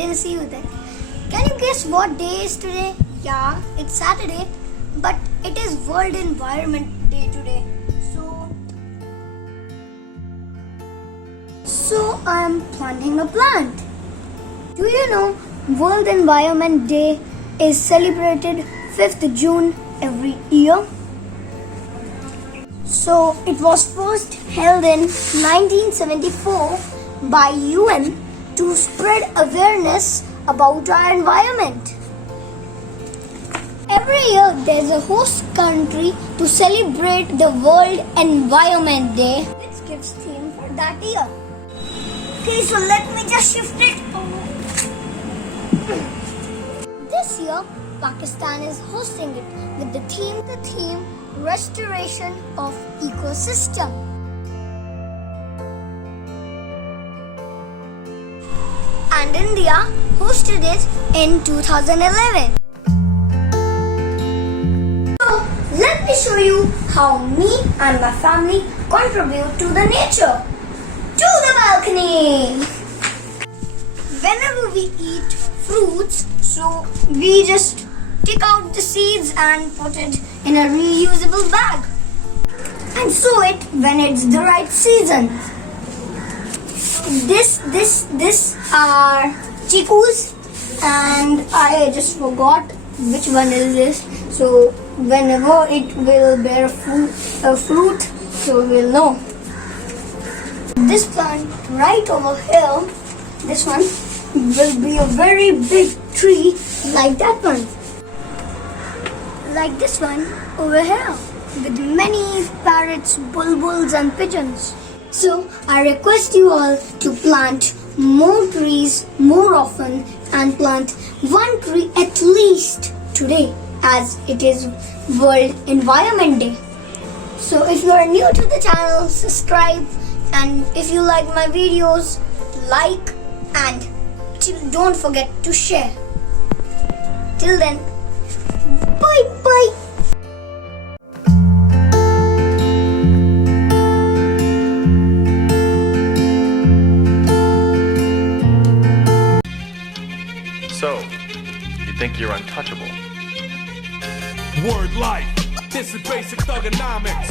Didn't see you then. Can you guess what day is today? Yeah, it's Saturday, but it is World Environment Day today. So I am planting a plant. Do you know World Environment Day is celebrated 5th June every year? So it was first held in 1974 by UN to spread awareness about our environment. Every year there is a host country to celebrate the World Environment Day. Let's give theme for that year. Okay, so let me just shift it. This year, Pakistan is hosting it with the theme Restoration of Ecosystem. And India hosted it in 2011. So, let me show you how me and my family contribute to the nature. To the balcony! Whenever we eat fruits, so we just take out the seeds and put it in a reusable bag and sow it when it's the right season. This are chikus, and I just forgot which one is this. So whenever it will bear a fruit, so we'll know. This plant right over here, this one, will be a very big tree like that one. Like this one over here, with many parrots, bulbuls and pigeons. So I request you all to plant more trees more often and plant one tree at least today, as it is World Environment Day. So if you are new to the channel, subscribe. And if you like my videos, like and don't forget to share. Till then, bye bye. So, you think you're untouchable? Word life, this is basic thugonomics.